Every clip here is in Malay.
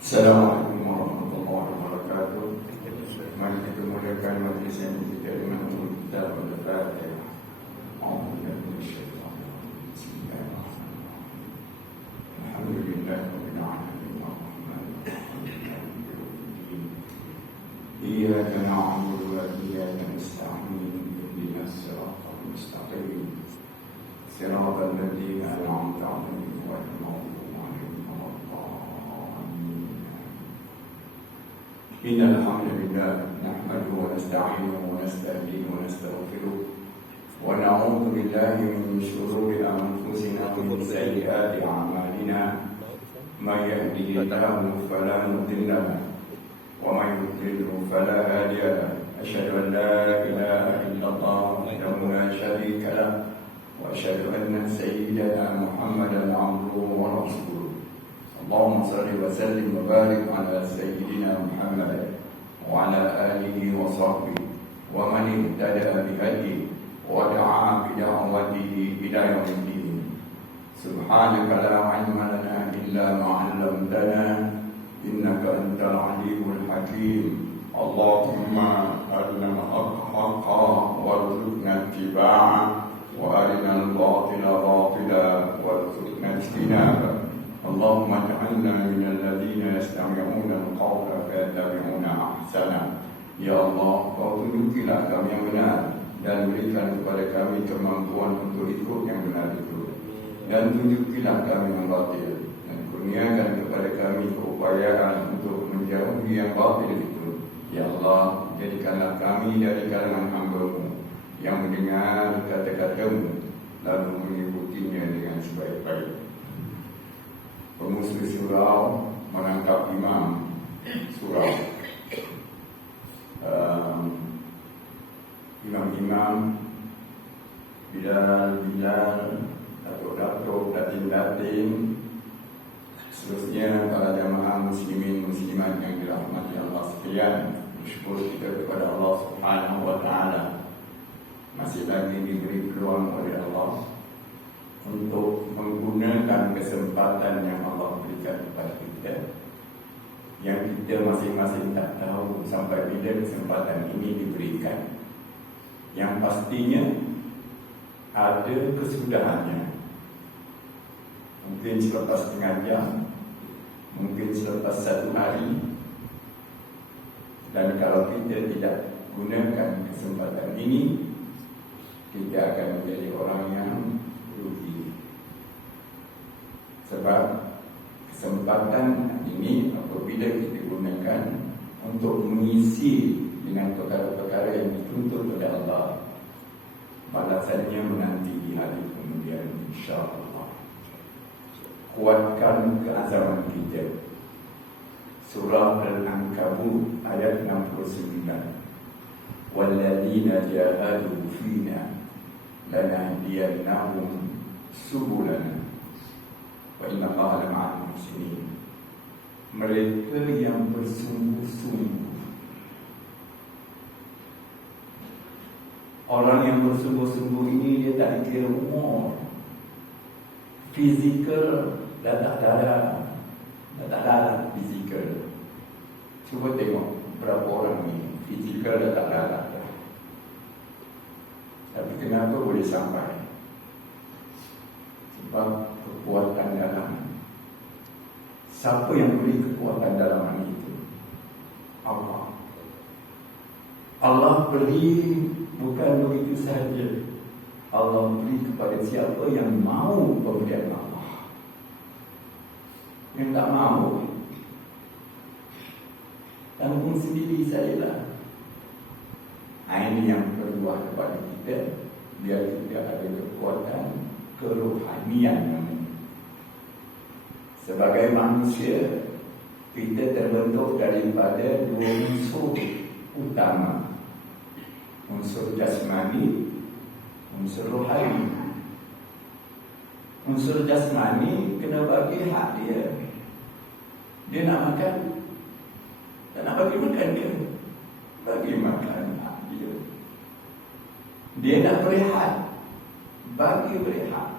Assalamualaikum warahmatullahi wabarakatuh. Mari kita mulakan majlis yang kita dengan kita Al-Fatihah. Alhamdulillahirabbil alamin. Iyyaka na'budu wa iyyaka nasta'in. Ihdinas siratal mustaqim. Siratal ladzina an'amta 'alaihim ghairil maghdubi 'alaihim waladdallin. Innal hamdalillah nahmaduhu wa nasta'inuhu wa nasta'dinuhu wa nastaghfiruh wa na'udzu billahi min shururi anfusina wa min sayyiati a'malina. May yahdihillahu fala mudilla lahu wa may yudlil fala hadiya lahu. Asyhadu an la ilaha illallah wahdahu la syarika lahu wa asyhadu anna sayyidana Muhammadan 'abduhu wa rasuluh. Allahumma shalli wa sallim wa barik ala sayyidina Muhammad wa ala alihi wa sahbihi wa man ihtada bi hadihi wa da'a bi da'watihi ila yaumil din. Subhanaka la 'ilma lana illa ma 'allamtana innaka antal 'alimul hakim. Allahumma arina al-haqqa warzuqna ittiba'ah wa arina al-batila batila warzuqna ijtinabah. Allahumma ja'alna minal ladzina yastami'una al-qawla fayattabi'una ahsana. Ya Allah, Kau tunjukilah kami yang benar dan berikan kepada kami kemampuan untuk ikut yang benar itu, dan tunjukilah kami yang batil dan kurniakan kepada kami keupayaan untuk menjauhi yang batil itu. Ya Allah, jadikanlah kami dari kalangan hamba-Mu yang mendengar kata-kata-Mu lalu mengikutinya dengan sebaik-baik. Pemusuh surau menangkap imam surau. Imam-imam, Bilal, Datuk-datuk, datin-datin, seterusnya para jamaah muslimin muslimat yang dirahmati Allah sekalian, bersyukur kita kepada Allah Subhanahu wa taala masih lagi diberi peluang oleh Allah untuk menggunakan kesempatan yang Allah berikan kepada kita, yang kita masing-masing tak tahu sampai bila kesempatan ini diberikan, yang pastinya ada kesudahannya. Mungkin selepas setengah jam, mungkin selepas 1 hari. Dan kalau kita tidak gunakan kesempatan ini, kita akan menjadi orang yang rugi. Sebab kesempatan ini apabila kita gunakan untuk mengisi dengan perkara-perkara yang dituntut oleh Allah, balasannya menanti di hari kemudian, insya-Allah. Kuatkan keazaman kita. Surah Al-Ankabut ayat 69. Walladzina jahadu fina lanahdiyannahum subulana wa inna Allaha lama'al muhsinin. Mereka yang bersungguh-sungguh. Orang yang bersungguh-sungguh ini dia tak kira umur, fizikal dah tak ada fizikal. Cuba tengok berapa orang ni fizikal dah tak ada. Tapi kenapa boleh sampai? Sebab kekuatan dalam. Siapa yang beri kekuatan dalam itu? Allah. Allah beri bukan begitu sahaja. Allah beri kepada siapa yang mau pemberian Allah. Yang tak mau, tanggung sendiri sajalah. Ini yang berbuah kepada kita, biar kita ada kekuatan kerohanian. Sebagai manusia, kita terbentuk daripada 2 unsur utama. Unsur jasmani, unsur rohani. Unsur jasmani kena bagi hak dia. Dia nak makan, tak nak bagi makan dia, bagi makan hak dia. Dia nak berehat, bagi berehat.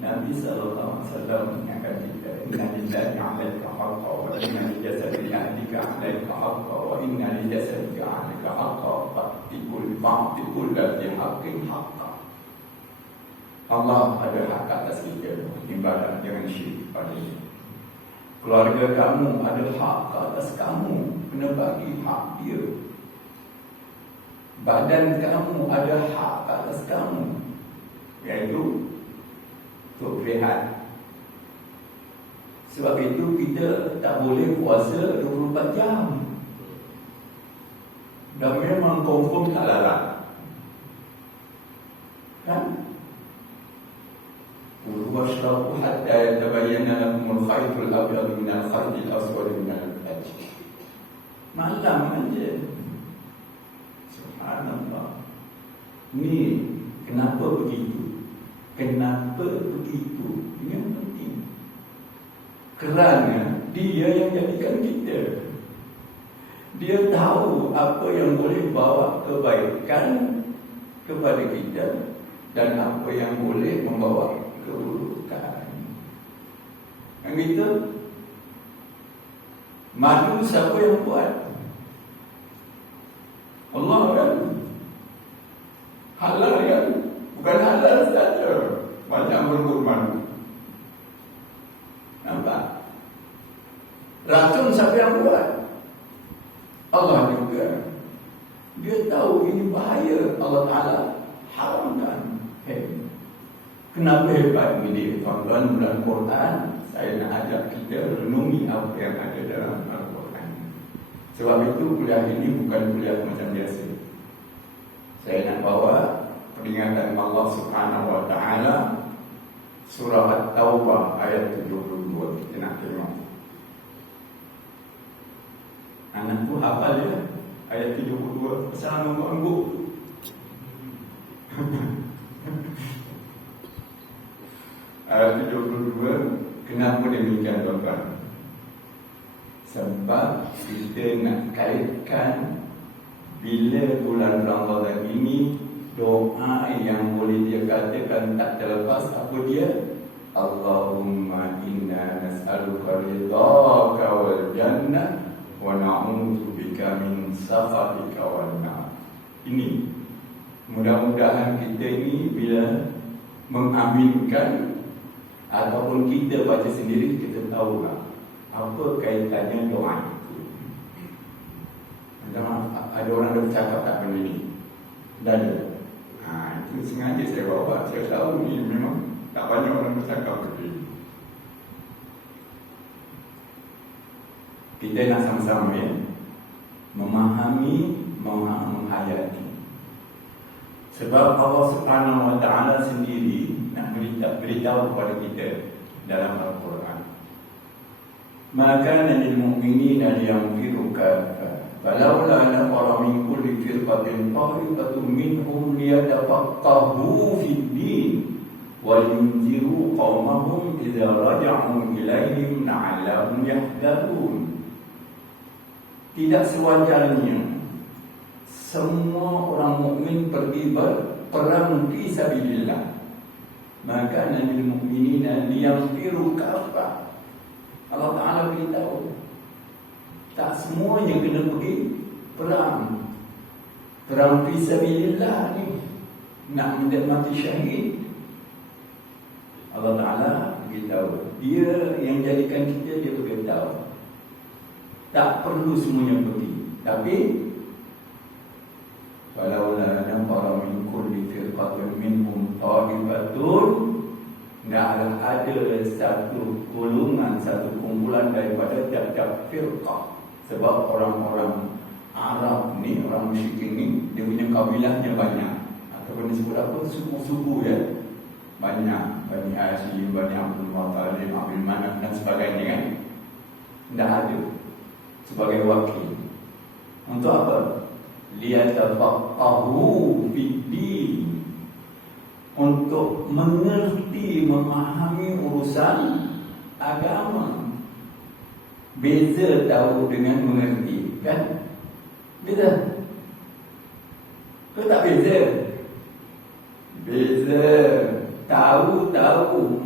Nabi SAW mengingatkan kita, inna lillahi 'alaika haqqan wa inna li jasadi ahlika 'alaika haqqan wa inna li jasadika 'alaika haqqan fa'tikul ladzi haqqin haqqan. Allah ada hak atas kita, ibadah jangan syirik padanya. Keluarga kamu ada hak atas kamu, kena bagi hak dia. Badan kamu ada hak atas kamu, iaitu untuk rehat. Sebab itu kita tak boleh puasa 24 jam. Dan memang confirm tak larang, kan? Washrabu hatta yatabayyana lakum al-khaytul abyad min al-khaytil aswad min al-fajr. Malam aja. Subhanallah. Ni kenapa begitu? Kenapa begitu? Ini yang penting. Kerana dia yang jadikan kita. Dia tahu apa yang boleh bawa kebaikan kepada kita dan apa yang boleh membawa keburukan. Yang itu, madu siapa yang buat? Allah kan? Halal kan? Bukan halal saja, banyak berburu madu. Nampak? Racun siapa yang buat? Allah juga. Dia tahu ini bahaya, Allah Ta'ala haramkan. Kenapa hebat ini tuan-tuan? Bulan Quran, saya nak ajak kita renungi apa yang ada dalam Al-Quran. Sebab itu kuliah ini bukan kuliah macam biasa. Saya nak bawa peringatan Allah Subhanahu Wa Ta'ala, surah At-Taubah ayat 72. Kita nak tengok. Anakku hafal ya ayat 72. Pasal nombor-nombor. Ayat 72. Kenapa demikian tuan-tuan? Sebab kita nak kaitkan bila bulan Ramadan ini, doa yang boleh dia katakan tak terlepas apa dia? Allahumma inna nas'aluka ridhaka wal jannah wa na'udzubika min sakhatika wan nar. Ini mudah-mudahan kita ini bila mengaminkan ataupun kita baca sendiri, kita tahu lah apa kaitannya doa itu. Ada orang dah bercakap tak benda ni? Dan itu sengaja saya bawa. Saya tahu ni memang tak banyak orang bercakap begini. Kita nak sama-sama ya, memahami, menghayati. Sebab Allah Subhanahu Wa Ta'ala sendiri nak beritahu kepada kita dalam Al-Quran. Maka lil mu'minina liyanfiru kaffah falawla nafara min kulli firqatin ta'ifatun minhum liyatafaqahu fid din wa yunziru qaumahum idza raja'u ilaihim la'allahum yahdharun. Tidak sewajarnya semua orang mukmin pergi berperang fi sabilillah. Maka lil mu'minina liyanfiru kaffah. Allah Ta'ala beritahu tak semuanya kena pergi perang. Perang fi sabilillah ni, nak mati syahid. Allah Ta'ala beritahu, dia yang jadikan kita, dia beritahu tak perlu semuanya pergi. Tapi falawla nafara min kulli firqatin minhum ta'ifatun, nak ada satu golongan, satu kumpulan daripada tiap-tiap firqah. Sebab orang-orang Arab ni, orang musyrikin ni, dia punya kabilahnya banyak, ataupun disebut apa, suku-suku ya, banyak. Bani Hashim, Bani Abdul Muttalib, Abdul Manaf dan sebagainya kan. Tidak ada sebagai wakil. Untuk apa? Liyatafaqahu fid-din, untuk mengerti, memahami urusan agama. Beza tahu dengan mengerti, kan? Beza? Kau tak beza? Beza. Tahu,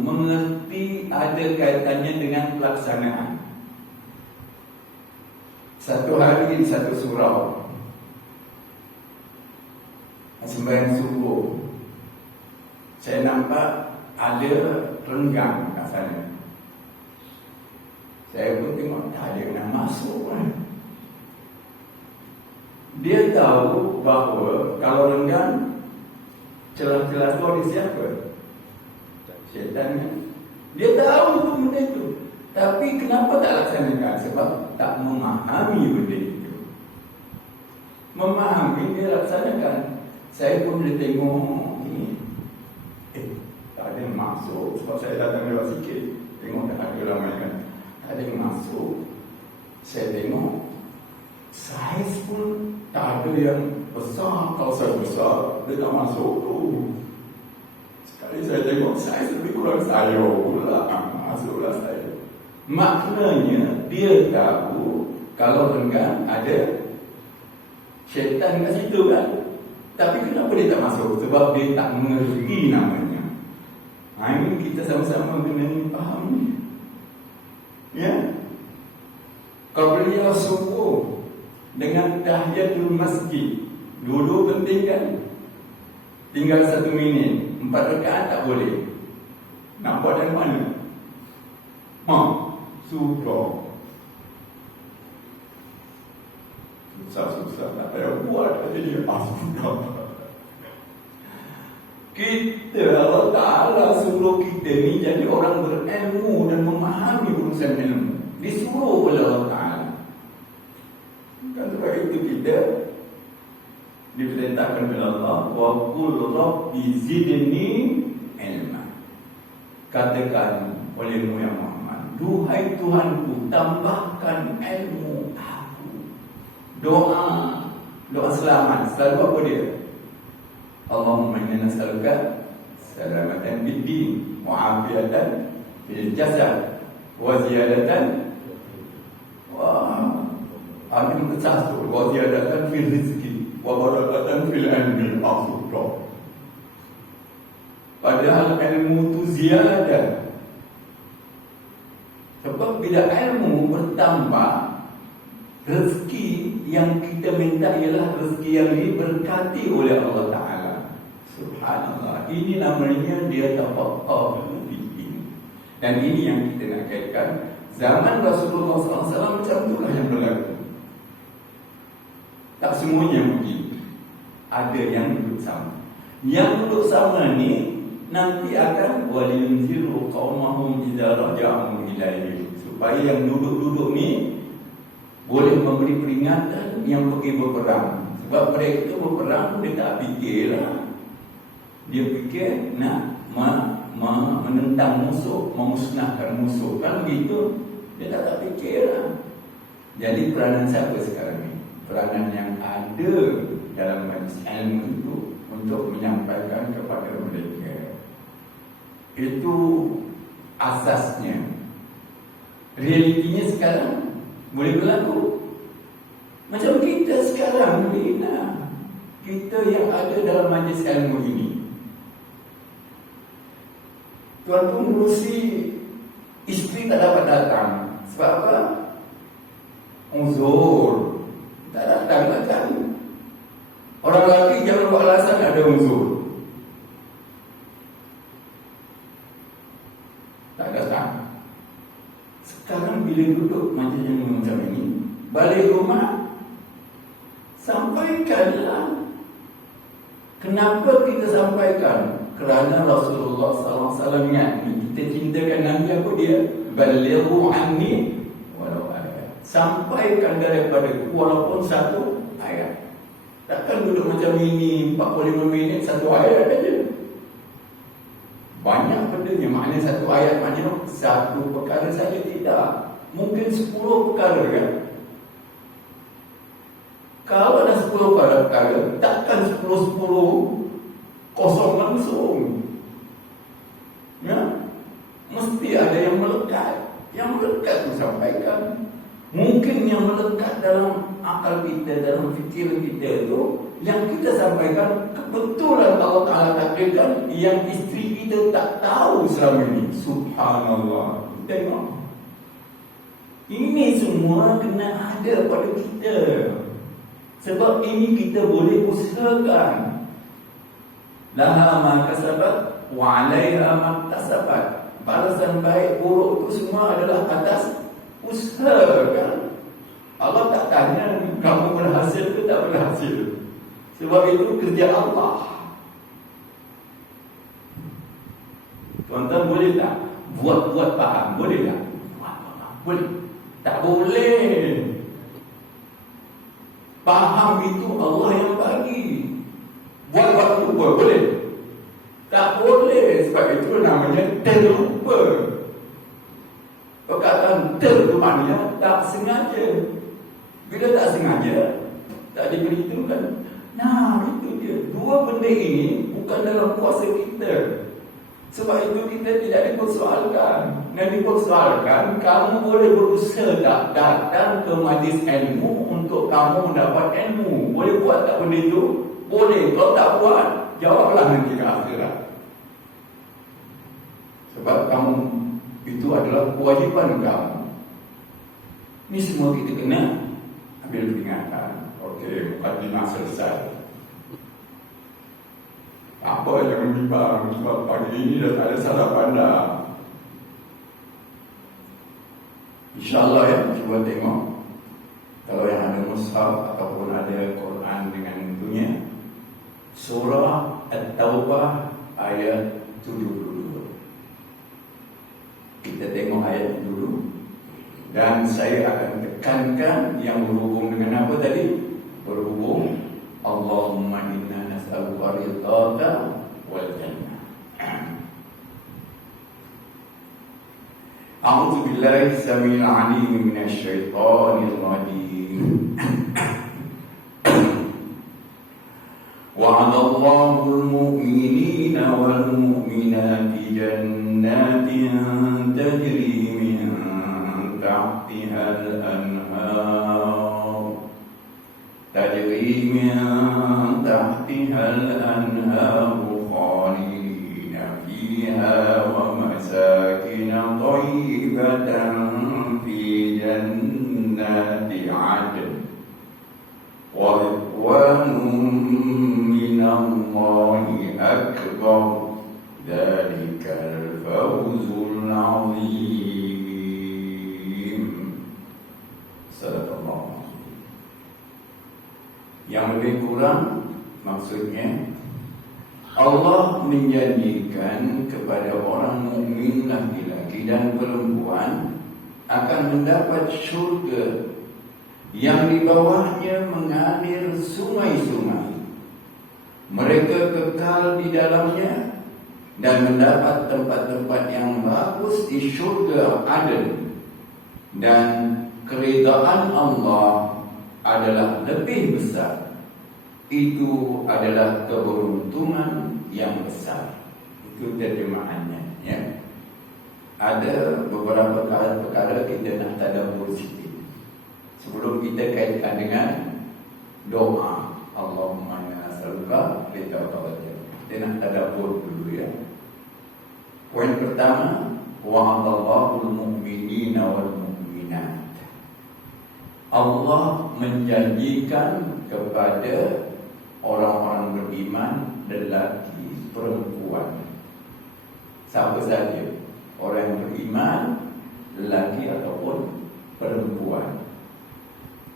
mengerti ada kaitannya dengan pelaksanaan. Satu hari satu surau, sembahyang subuh, saya nampak ada renggang kat sana. Saya pun tengok tak ada yang nak masuk kan. Dia tahu bahawa kalau renggang, celah-celah tu ada siapa? Syaitan kan? Dia tahu tu benda itu. Tapi kenapa tak laksanakan? Sebab tak memahami benda itu. Memahami, dia laksanakan. Saya pun boleh tengok ni. Tak ada yang masuk. Sebab saya datang lewat sikit. Tengok tak ada ramai kan. Tak ada yang masuk. Saya tengok saiz pun tak ada yang besar. Kalau saya besar, dia tak masuk tu. Sekali saya tengok saiz lebih kurang saya pula. Masuklah saya. Maknanya dia tahu kalau renggang ada syaitan kat situ kan. Tapi kenapa dia tak masuk? Sebab dia tak mengerti namanya. Ini kita sama-sama kena faham ni. Ya. Kalau beliau subuh dengan tahiyatul masjid, dulu penting kan? Tinggal 1 minit, 4 rakaat tak boleh. Nak buat dari mana? Sudah. Susah-susah tak payah buat aja dia. Sudah. Kita, Allah Ta'ala suruh kita ni jadi orang berilmu dan memahami urusan ilmu. Disuruh oleh Allah Ta'ala. Kan sebab itu kita diperintahkan oleh Allah, wa qul rabbi zidni ilma. Katakan olehmu ya Muhammad, duhai Tuhanku, tambahkan ilmu aku. Doa selamat selalu apa dia? Allahumma inna nas'aluka salamatan fid din wa afiyatan fil jasad wa ziyadatan wa ziyadatan fil rizqi wa barakatan fil ilmi. Padahal ilmu itu ziyadah. Sebab bila ilmu bertambah, rezeki yang kita minta ialah rezeki yang diberkati oleh Allah Ta'ala. Subhanallah. Ini namanya dia tafaqquh fiddin. Dan ini yang kita nak kaitkan. Zaman Rasulullah SAW macam itulah yang berlaku. Tak semuanya begitu. Ada yang duduk sama. Yang duduk sama ni nanti akan waliyunziru qaumahum idza raja'u ilaihi. Supaya yang duduk-duduk ni boleh memberi peringatan yang pergi berperang. Sebab mereka itu berperang, dia tak fikirlah. Dia fikir nak menentang musuh, memusnahkan musuh. Kan begitu. Dia tak fikirlah. Jadi peranan siapa sekarang ni? Peranan yang ada dalam majlis ilmu itu untuk menyampaikan kepada mereka. Itu asasnya. Realitinya sekarang boleh berlaku. Macam kita sekarang ni, kita yang ada dalam majlis ilmu ini. Tuan pengurusi isteri tak dapat datang. Sebab apa? Uzur. Tak datang kan. Orang lelaki jangan buat alasan ada uzur. Tak datang. Sekarang bila duduk majlis ilmu macam ini, balik rumah, sampaikanlah. Kenapa kita sampaikan? Kerana Rasulullah SAW ingat, kita cintakan Nabi apa dia? Balighu anni walau ayat. Sampaikan daripada walaupun 1 ayat. Takkan duduk macam ini 45 minit 1 ayat aja. Banyak bendanya. Maknanya 1 ayat maknanya 1 perkara saja tidak. Mungkin 10 perkara kan. Kalau ada 10 perkara, takkan 10 kosong langsung. Ya, mesti ada yang melekat. Yang melekat tu sampaikan. Mungkin yang melekat dalam akal kita, dalam fikiran kita itu, yang kita sampaikan kebetulan Allah Ta'ala takdirkan yang isteri kita tak tahu selama ini. Subhanallah. Tengok. Ini semua kena ada pada kita. Sebab ini kita boleh usahakan. Laha ma kasabat wa 'alaiha ma kasabat. Balasan baik buruk itu semua adalah atas usaha, kan? Allah tak tanya kamu berhasil ke tak berhasil. Sebab itu kerja Allah. Tuan-tuan boleh tak buat faham? Boleh tak? Boleh. Tak boleh. Faham itu Allah yang bagi. Buat lupa boleh? Tak boleh. Sebab itu namanya terlupa. Perkataan itu maknanya tak sengaja. Bila tak sengaja, tak diberitahukan. Nah, itu dia. Dua benda ini bukan dalam kuasa kita. Sebab itu kita tidak dipersoalkan. Dan dipersoalkan, kamu boleh berusaha tak datang ke majlis ilmu untuk kamu mendapat ilmu. Boleh buat tak benda itu? Boleh. Kalau tak buat, jawablah nanti ke akhirat. Sebab kamu itu adalah kewajipan kamu. Ini semua kita kena ambil peringatan. Okey, mukadimah selesai. Apa yang bimbang? Sebab pagi ini dah tak ada sarapan dah. InsyaAllah ya, cuba tengok. Kalau yang ada mushaf ataupun ada Quran dengan itunya, surah At-Taubah ayat 72. Kita tengok ayat dulu. Dan saya akan tekankan yang berhubung dengan apa tadi? Berhubung Allahumma inna nas'aluka ridhaka wal jannah. A'udzu billahi samil 'alim minasy syaithanir rajim. وعد الله المؤمنين والمؤمنات جنات تجري من تحتها الأنهار خالدين فيها ومساكن طيبة في جنات عدن ورضوان من الله أكبر ذلك الفوز العظيم. صدق الله. Yang lebih kurang maksudnya Allah menjanjikan kepada orang mukmin laki-laki dan perempuan akan mendapat syurga yang di bawahnya mengalir sungai-sungai. Mereka kekal di dalamnya dan mendapat tempat-tempat yang bagus di syurga Aden. Dan keridaan Allah adalah lebih besar. Itu adalah keberuntungan yang besar. Itu terjemahannya, ya. Ada beberapa perkara kita nak tadabbur sikit sebelum kita kaitkan dengan doa Allahumma inna nas'aluka ridhaka wal jannah. Kita nak tadabbur dulu, ya. Poin pertama, wa'adallahu al-mu'minina wal mu'minat. Allah menjanjikan kepada orang-orang beriman, lelaki, perempuan, siapa saja, orang yang beriman, lelaki ataupun perempuan.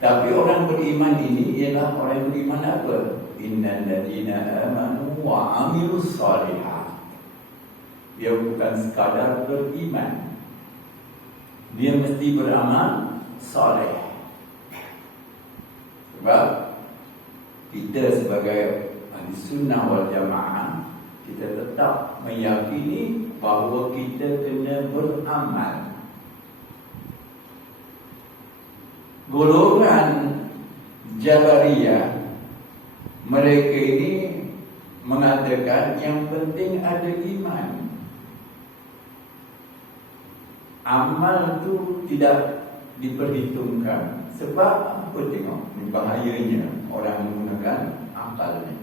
Tapi orang beriman ini ialah orang yang beriman apa? Innal ladzina amanu wa 'amilus shalihat. Dia bukan sekadar beriman, dia mesti beramal soleh. Sebab kita sebagai ahli sunnah wal jamaah, kita tetap meyakini bahawa kita kena beramal. Golongan Jabariyah, mereka ini mengatakan yang penting ada iman. Amal itu tidak diperhitungkan. Sebab apa tengok ni bahayanya orang menggunakan akal ni.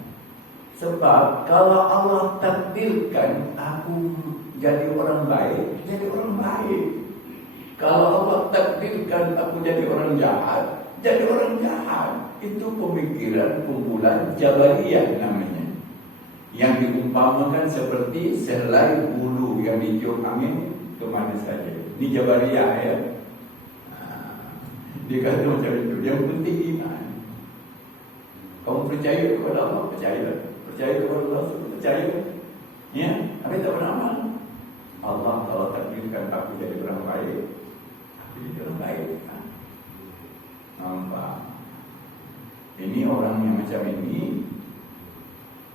Sebab kalau Allah takdirkan aku jadi orang baik, jadi orang baik. Kalau Allah takdirkan aku jadi orang jahat, jadi orang jahat. Itu pemikiran kumpulan Jabariyah namanya, yang diumpamakan seperti selai bulu yang ditiup angin kemana saja. Ini Jabariyah ya. Dia kata macam itu. Yang penting iman. Kamu percaya kepada Allah, percaya. Percaya kepada Allah, percaya. Ya, tapi tak beramal. Allah kalau takdirkan aku jadi orang baik, aku jadi orang baik. Nampak? Ini orang yang macam ini,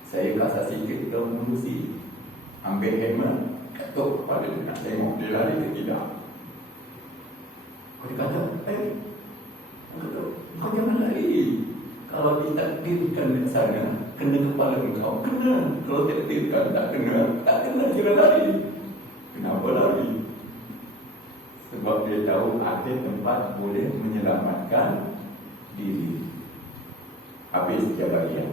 saya kasih sikit ke mengurusi, ambil hammer, ketuk kepala dia, nak tengok dia lari ke tidak. Dia kata, kau jangan lari. Kalau ditakdirkan di sana, kena kepala engkau, kena. Kalau ditakdirkan tak kena jangan lari. Kenapa lari? Sebab dia tahu ada tempat boleh menyelamatkan diri. Habis Jabariyah.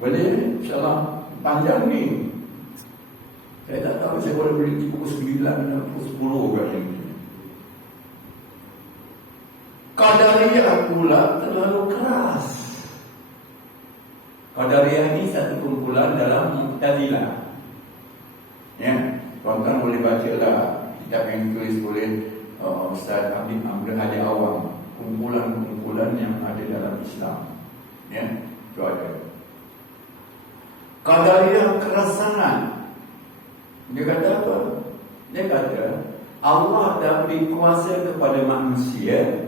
Boleh insyaAllah panjang ni. Saya tak tahu saya boleh berhenti pukul 9 dan pukul 10 kali ni. Qadariyah pula terlalu keras. Qadariyah ni satu kumpulan dalam Mu'tazilah. Ya, tuan-tuan boleh bacalah kitab yang ditulis oleh Ustaz Habib Abdul Hadi Awam, kumpulan-kumpulan yang ada dalam Islam. Ya, itu ada. Qadariyah keras sangat. Dia kata apa? Dia kata Allah dah beri kuasa kepada manusia,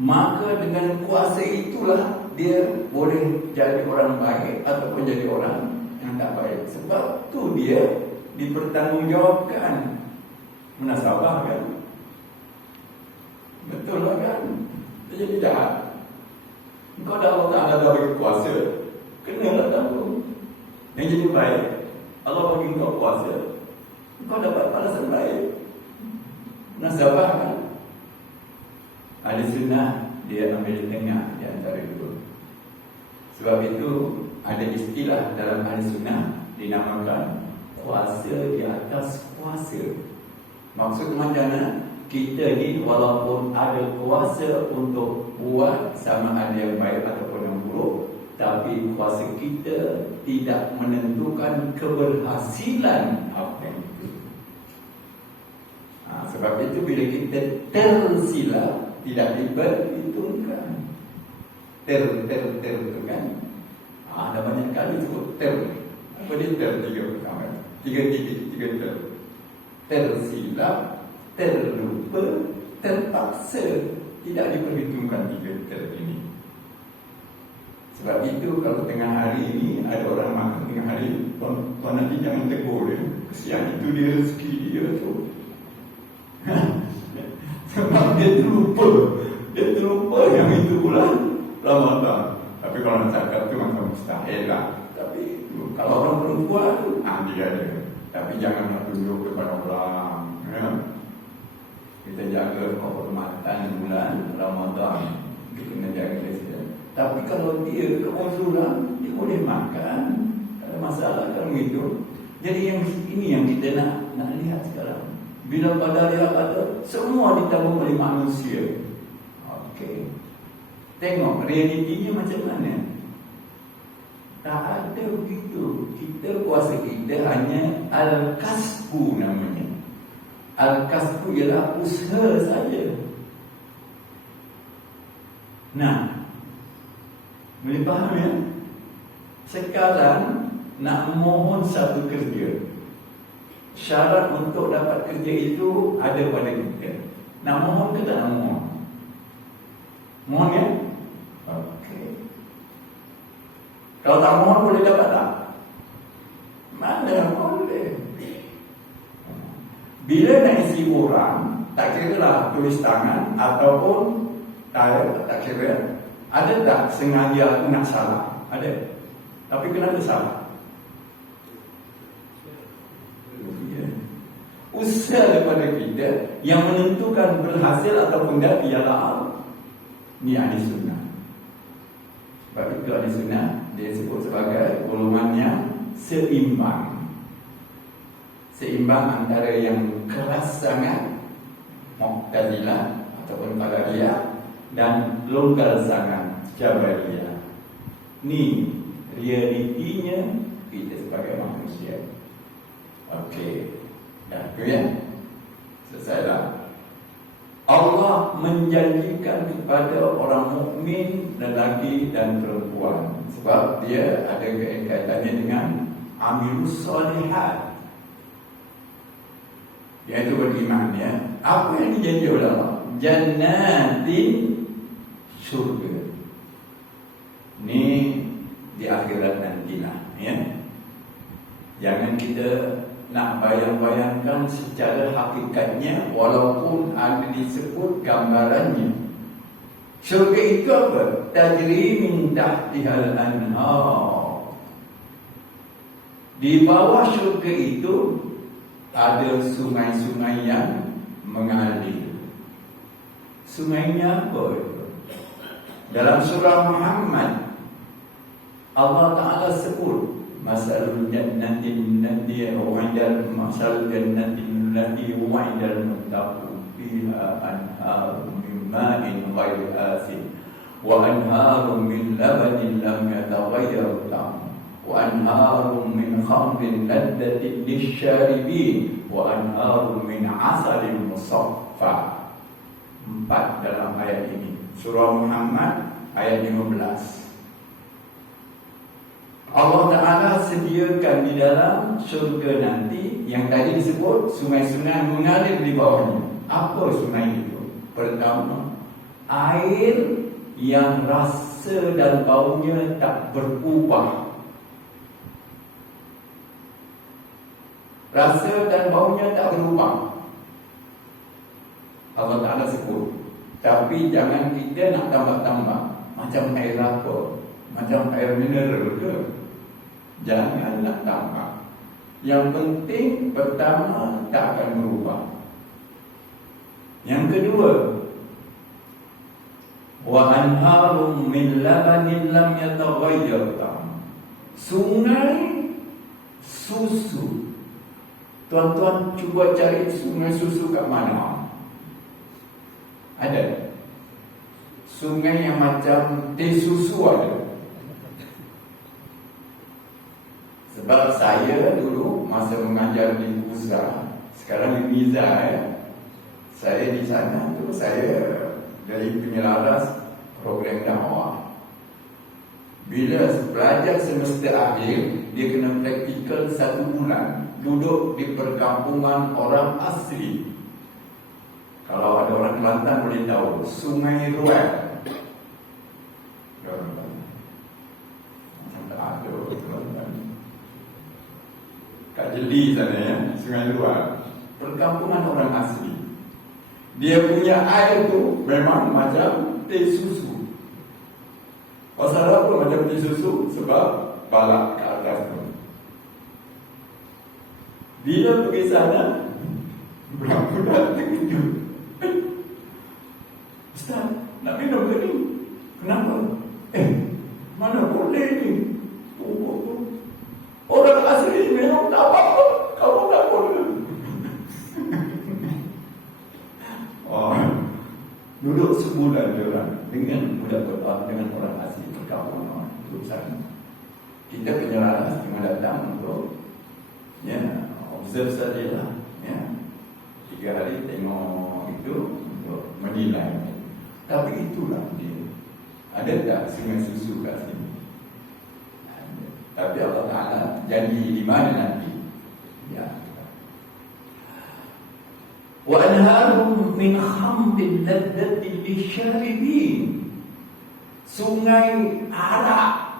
maka dengan kuasa itulah dia boleh jadi orang baik ataupun jadi orang yang tak baik. Sebab tu dia dipertanggungjawabkan. Munasabah kan? Betul lah kan? Dia jadi jahat. Engkau dah Allah Ta'ala dah bagi kuasa, kenalah tanggung. Yang jadi baik, Allah bagi engkau kuasa, engkau dapat balasan baik. Munasabah kan? Ahli sunnah dia ambil tengah di antara dua. Sebab itu ada istilah dalam ahli sunnah dinamakan kuasa di atas kuasa. Maksud macam mana? Kita ni walaupun ada kuasa untuk buat sama ada yang baik ataupun yang buruk, tapi kuasa kita tidak menentukan keberhasilan apa yang itu. Sebab itu bila kita tersilap, tidak diperhitungkan. Ter tu kan? Ada banyak kali sebut ter. Apa dia ter? Tiga pertama. Tiga ter. Tersilap, terlupa, terpaksa. Tidak diperhitungkan tiga ter ini. Sebab itu kalau tengah hari ini ada orang makan tengah hari, tuan nanti jangan tegur dia. Kesian itu dia rezeki dia tu. Sebab dia terlupa yang itu bulan Ramadan. Tapi kalau nak cakap tu macam mustahil lah. Tapi kalau orang perempuan, dia ada. Tapi jangan nak tunjuk kepada orang, ya. Kita jaga kehormatan bulan Ramadan. Kita kena jaga dia. Tapi kalau dia keuzuran, dia boleh makan, tak ada masalah kalau itu. Jadi yang ini yang kita nak lihat sekarang. Bila pada dia kata semua ditanggung oleh manusia. Okey. Tengok realitinya macam mana. Tak ada begitu. Kita kuasa kita hanya al-kasbu namanya. Al-kasbu ialah usaha saja. Nah, boleh faham ya? Sekarang nak mohon satu kerja, syarat untuk dapat kerja itu ada pada kita. Nak mohon ke tak nak mohon? Mohon ya? Okey. Kalau tak mohon boleh dapat tak? Mana boleh. Bila nak isi orang, tak kira lah tulis tangan ataupun tak kira. Ada tak sengaja aku nak salah? Ada. Tapi kenapa salah? usaha daripada kita yang menentukan berhasil ataupun tidak ialah ni ahli sunnah. Sebab itu ahli sunnah dia sebut sebagai golongan yang seimbang. Seimbang antara yang keras sangat Mu'tazilah ataupun Qadariyah dan longgar sangat Jabariyah. Ni realitinya kita sebagai manusia. Okey, dah tu ya. Selesailah. Allah menjanjikan kepada orang mukmin lelaki dan perempuan, sebab dia ada kaitannya dengan amilus solihat, iaitu beriman ya. Apa yang dijanji oleh Allah? Jannatin, syurga. Ni di akhirat nantilah ya. Jangan kita nak bayang-bayangkan secara hakikatnya, walaupun ada disebut gambarannya. Syurga itu apa? Tajri min tahtihal anhar. Di bawah syurga itu ada sungai-sungai yang mengalir. Sungainya apa itu? Dalam surah Muhammad Allah Ta'ala sebut masalul jannatin allati wa'idal masalul jannatin allati wa'idal muttaqun fiha anharun min ma'in ghairi asin wa anharun min labanin lam yataghayyar ta'amuhu wa anharun min khamrin ladzatin lisyaribin wa anharun min asalin musaffa. 4 dalam ayat ini, surah Muhammad ayat 15. Allah Ta'ala sediakan di dalam syurga nanti yang tadi disebut sungai-sungai mengalir di bawahnya. Apa sungai itu? Pertama, air yang rasa dan baunya tak berubah. Rasa dan baunya tak berubah, Allah Ta'ala sebut. Tapi jangan kita nak tambah-tambah macam air apa, macam air mineral ke. Jangan nak tambah. Yang penting pertama tak akan berubah. Yang kedua, wa anharum min labanin lam yataghayyar ta'amuhu. Sungai susu. Tuan-tuan cuba cari sungai susu kat mana? Ada. Sungai yang macam teh susu ada. Sebab saya dulu masa mengajar di Uzza, sekarang di Miza ya, saya di sana tu saya dari penyelaras program dakwah. Bila pelajar semester akhir, dia kena praktikal 1 bulan, duduk di perkampungan orang asli. Kalau ada orang Kelantan boleh tahu, Sungai Ruat. Macam tak ada Kelantan. Kat Jeli sana ya, Sungai Ruat. Perkampungan orang asli. Dia punya air tu memang macam teh susu. Pasal apa macam teh susu? Sebab balak ke atas tu. Bila pergi sana, budak-budak terkejut. Ustaz, nak minum ke ni? Kenapa? Mana boleh ni? Orang asli minum tak apa-apa, kamu tak boleh. Duduk sebulan dia orang dengan budak-budak, dengan orang asli perkampungan duduk sana. Kita penyelaras cuma datang untuk observe sajalah ya. 3 hari tengok itu untuk menilai. Tapi itulah dia. Ada tak sungai susu kat sini? Ada. Tapi Allah Ta'ala janji di mana nanti? Ya. Wa anharum min khamrin ladzatin lisyaribin. Sungai arak.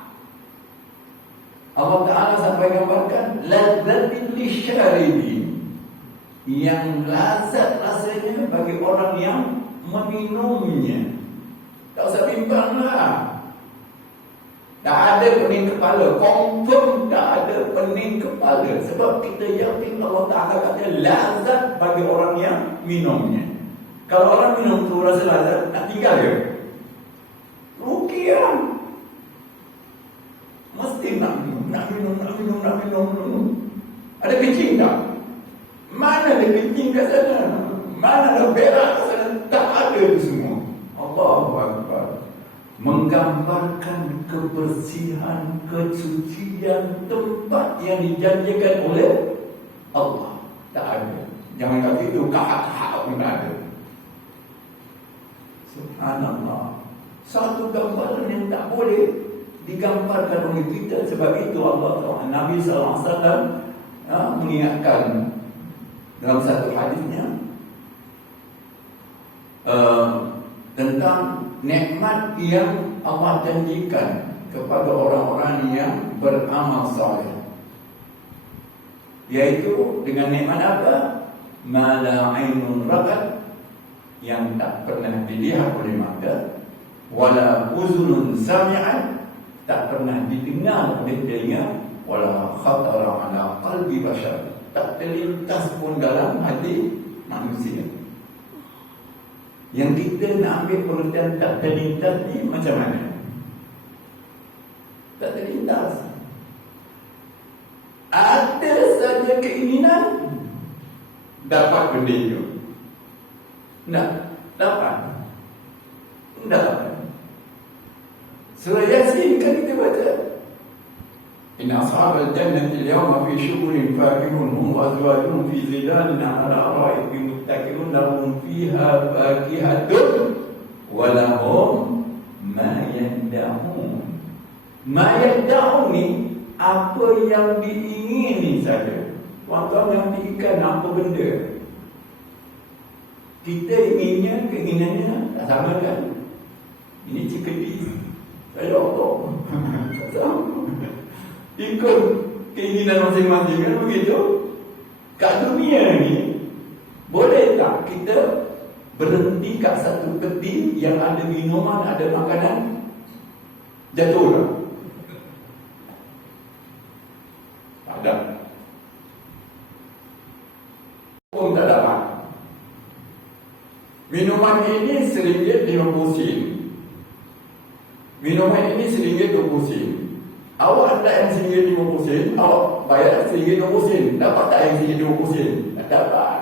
Allah Ta'ala sampai gambarkan ladzatin lisyaribin, yang lazat rasanya bagi orang yang meminumnya. Tak usah bimbanglah. Tak ada pening kepala. Confirm tak ada pening kepala. Sebab kita yakin Allah Ta'ala kata lazat bagi orang yang minumnya. Kalau orang minum tu rasa lazat, nak tinggal dia? Rugi lah. Mesti nak minum. Ada kencing tak? Mana ada kencing kat sana? Mana ada berak kat sana? Tak ada tu semua. Allahu Akbar. Menggambarkan kebersihan, kesucian tempat yang dijanjikan oleh Allah. Tak ada. Jangan kata itu kahak-kahak pun tak ada. Subhanallah. Satu gambaran yang tak boleh digambarkan oleh kita. Sebab itu Allah Nabi SAW mengingatkan dalam satu hadisnya tentang nikmat yang Allah janjikan kepada orang-orang yang beramal saleh, yaitu dengan nikmat apa? Ma la ainun ra'at, yang tak pernah dilihat oleh mata, wala uzunun sami'at, tak pernah didengar oleh telinga, wala khatara ala qalbi bashar, tak terlintas pun dalam hati manusia. Yang kita nak ambil pengertian tak terlintas ni macam mana? Tak terlintas. Ada saja keinginan dapat benda itu. Tak dapat. Tak dapat. Surah Yasin kan kita baca. Inna ashabal jannati al-yawma fi syukurin fakihun hum wa azwajuhum fi zilalin ala ara'ik muttaqilun lahum fiha fakihatun wa lahum ma yad'un. Ma yad'un ni apa yang diingini saja. Tuan-tuan yang diinginkan apa benda? Kita inginnya, keinginannya tak sama kan? Ini cikedi, saya Allah. Tak sama. Ikut keinginan masing-masing kan begitu. Kat dunia ni boleh tak kita berhenti kat satu peti yang ada minuman, ada makanan, jatuh lah? Tak ada. Pun tak dapat. Minuman ini RM1.50. Minuman ini RM1.20. Awak hendak yang RM1.50, awak bayar RM1.20. Dapat tak yang RM1.20? Tak dapat.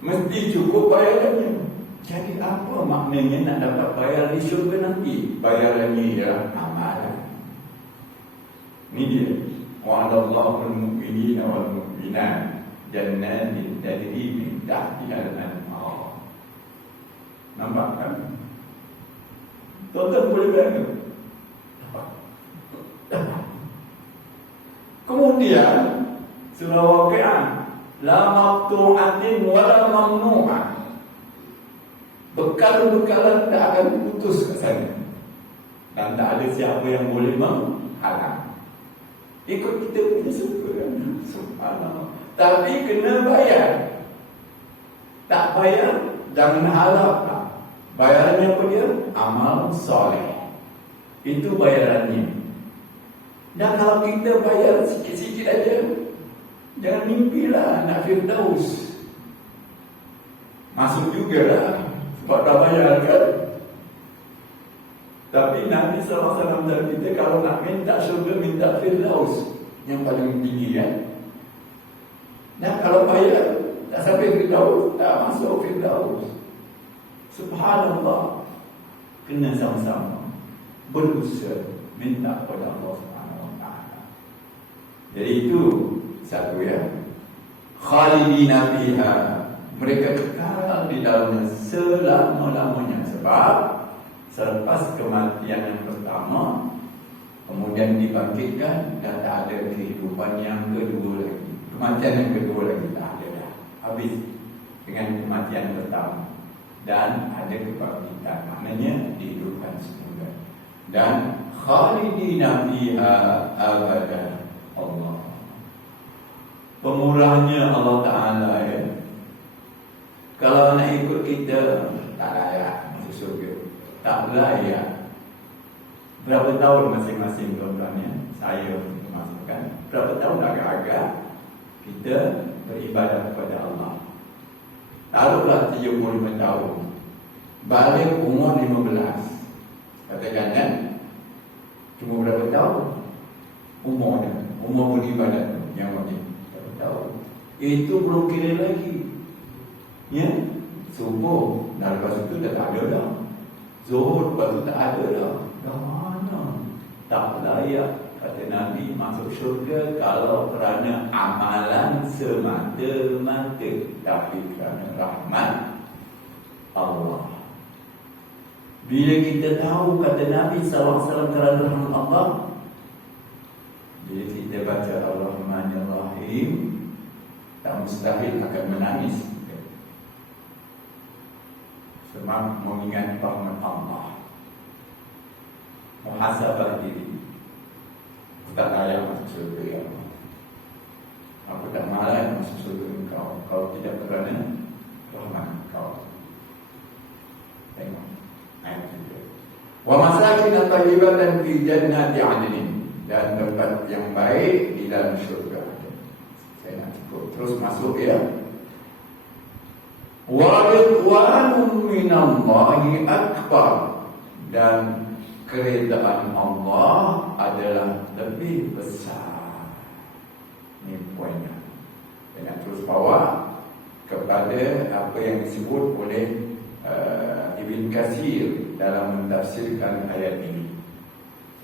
Mesti cukup bayarannya. Jadi apa maknanya nak dapat bayar di syurga nanti? Bayarannya ialah amalan. Ini dia. Wa'adallahu al-mu'minina wal-mu'minat jannatin tajri min tahtiha al-anhar. Nampak kan? Tuan-tuan boleh bayar. Kemudian surah Waqi'ah, la maqtu'atin wa la mamnu'ah. Bekal-bekalan tak akan putus ke sana, dan tak ada siapa yang boleh menghalang. Ikut kita punya suka kan? Subhanallah. Tapi kena bayar. Tak bayar, jangan harap lah. Bayarannya apa dia? Amal soleh. Itu bayarannya. Dan kalau kita bayar sikit-sikit aja, jangan mimpilah nak Firdaus. Masuk jugalah, sebab dah bayar kan. Tapi Nabi SAW dan kita kalau nak minta syurga, minta Firdaus yang paling tinggi kan. Dan kalau bayar, tak sampai Firdaus, tak masuk Firdaus. Subhanallah. Kena sama-sama berusaha minta kepada Allah Subhanahu Wa Taala. Jadi itu satu ya. Khalidina fiha, mereka kekal di dalamnya selama-lamanya. Sebab selepas kematian yang pertama, kemudian dibangkitkan dan tak ada kehidupan yang kedua lagi. Kematian yang kedua lagi tak ada dah. Habis dengan kematian pertama. Dan ada kebangkitan, maknanya dihidupkan semula. Dan khalidina fiha abada. Allah, pemurahnya Allah Ta'ala ya. Kalau nak ikut kita, tak layak masuk surga. Tak layak. Berapa tahun masing-masing tuan-tuan ya? Saya masukkan berapa tahun agak-agak kita beribadah kepada Allah. Taruhlah 75 tahun, balik umur 15. Katakan kan, cuma berapa tahun umurnya, umur beribadah yang wajib berapa tahun. Itu belum kira lagi ya, subuh dah, lepas itu dah tak ada dah, zuhur lepas itu tak ada dah. Dah mana? Tak layak kata Nabi masuk syurga kalau kerana amalan semata-mata, tapi kerana rahmat Allah. Bila kita tahu kata Nabi SAW kerana rahmat Allah, bila kita baca Ar-Rahmanir Rahim, tak mustahil akan menangis sebab mengingat rahmat Allah. Muhasabah diri, aku tak layak masuk surga ya Allah, aku tak layak masuk surga Engkau kalau tidak kerana rahmat Engkau. Tengok ayat itu. Wa masakin thayyibatan fi jannati 'adnin, dan tempat yang baik di dalam syurga. Saya nak cukup terus masuk ya. Wa ridwanun minallahi akbar, dan keridaan Allah adalah lebih besar. Ini poinnya. Saya nak terus bawa kepada apa yang disebut oleh Ibn Katsir dalam mentafsirkan ayat ini.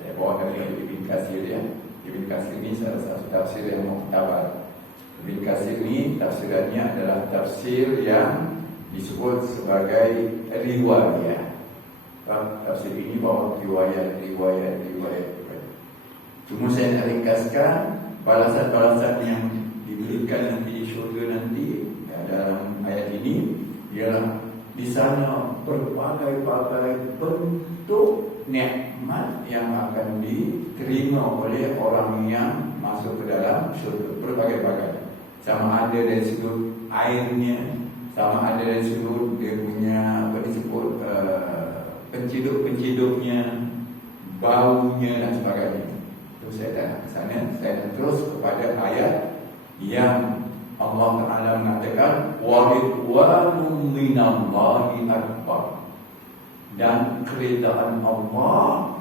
Saya bawa dari Ibn Katsir ya. Ibn Katsir ini salah satu tafsir yang muktabar. Ibn Katsir ini tafsirannya adalah tafsir yang disebut sebagai riwayat. Tafsir ini bawa riwayat. Cuma saya nak ringkaskan balasan-balasan yang diberikan nanti di syurga nanti ya, dalam ayat ini ialah di sana berbagai-bagai bentuk nikmat yang akan diterima oleh orang yang masuk ke dalam syurga, berbagai-bagai. Sama ada dari sudut airnya, sama ada dari sudut dia punya apa disebut penciduk-penciduknya, baunya dan sebagainya. Itu saya dah ke sana. Saya dah terus kepada ayat yang Allah Ta'ala mengatakan wa ridwanun minallahi akbar, dan keridaan Allah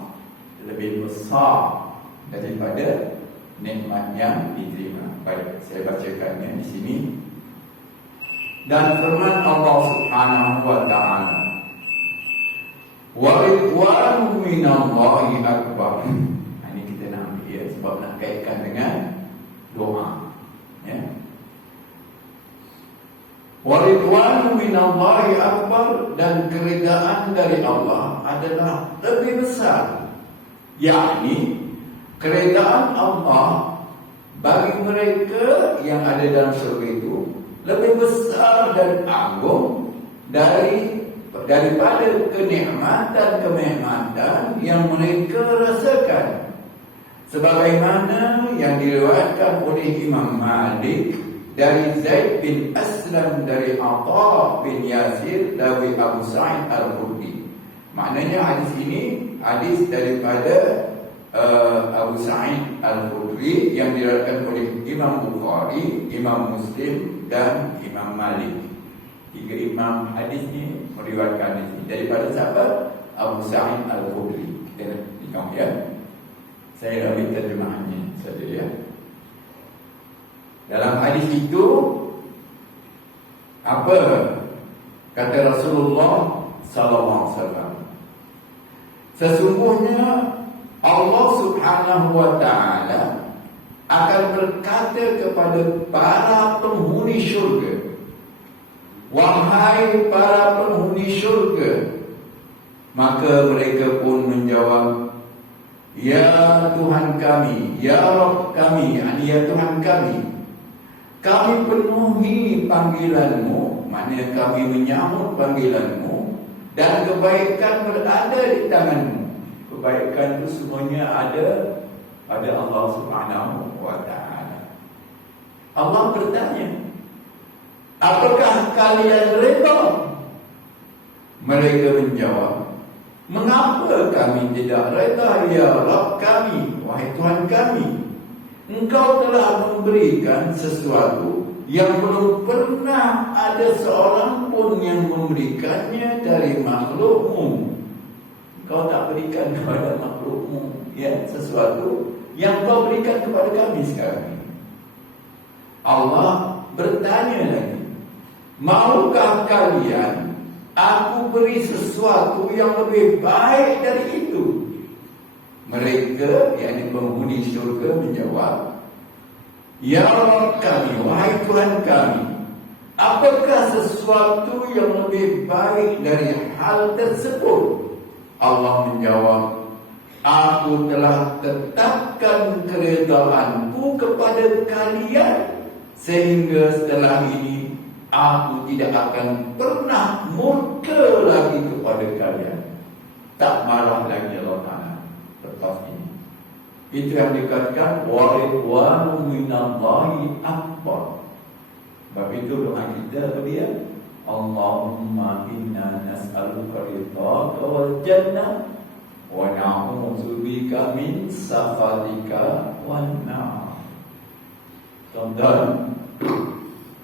lebih besar daripada nikmat yang diterima. Baik, saya bacakannya di sini. Dan firman Allah Subhanahu wa Ta'ala, wa ridwanun minallahi akbar. Ini kita nak ambil ya, sebab nak kaitkan dengan doa ya. Wa ridwanun minallahi akbar, dan keridaan dari Allah adalah lebih besar. Yakni keridaan Allah bagi mereka yang ada dalam surga itu lebih besar dan agung daripada kenikmatan yang mereka rasakan. Sebagaimana yang diriwayatkan oleh Imam Malik dari Zaid bin Aslam, dari Atha bin Yasir, dari Abu Sa'id Al-Khudri. Maknanya hadis ini hadis daripada Abu Sa'id Al-Khudri yang diriwayatkan oleh Imam Bukhari, Imam Muslim dan Imam Malik. Tiga imam hadis ni meriwayatkan hadis ini daripada sahabat Abu Sa'id Al-Khudri. Kita tengok ya. Saya ambil terjemahannya saja ya. Dalam hadis itu apa kata Rasulullah sallallahu alaihi wasallam? Sesungguhnya Allah Subhanahu wa Ta'ala akan berkata kepada para penghuni syurga, wahai para penghuni syurga. Maka mereka pun menjawab, ya Tuhan kami, ya Rabb kami, ya Tuhan kami, kami penuhi panggilan-Mu, maknanya kami menyambut panggilan-Mu, dan kebaikan berada di tangan-Mu. Kebaikan itu semuanya ada pada Allah Subhanahu wa Ta'ala. Allah bertanya, apakah kalian redha? Mereka menjawab, Mengapa kami tidak reda, ya Rabb kami, wahai Tuhan kami? Engkau telah memberikan sesuatu yang belum pernah ada seorang pun yang memberikannya dari makhlukmu. Engkau tak berikan kepada makhlukmu sesuatu yang kau berikan kepada kami sekarang. Allah bertanya lagi, maukah kalian aku beri sesuatu yang lebih baik dari itu? Mereka, yakni penghuni syurga, menjawab, ya Rabb kami, wahai Tuhan kami, apakah sesuatu yang lebih baik dari hal tersebut? Allah menjawab, aku telah tetapkan keredaanku kepada kalian, sehingga setelah ini aku tidak akan pernah murka lagi kepada kalian. Tak marah lagi Allah Ta'ala lepas ini. Itu yang dikatakan wa ridwanu minallahi akbar. Sebab itu doa kita apa dia? Allahumma inna nas'aluka ridhaka wal jannah wa na'udzubika min sakhatika wan nar. Tuan-tuan,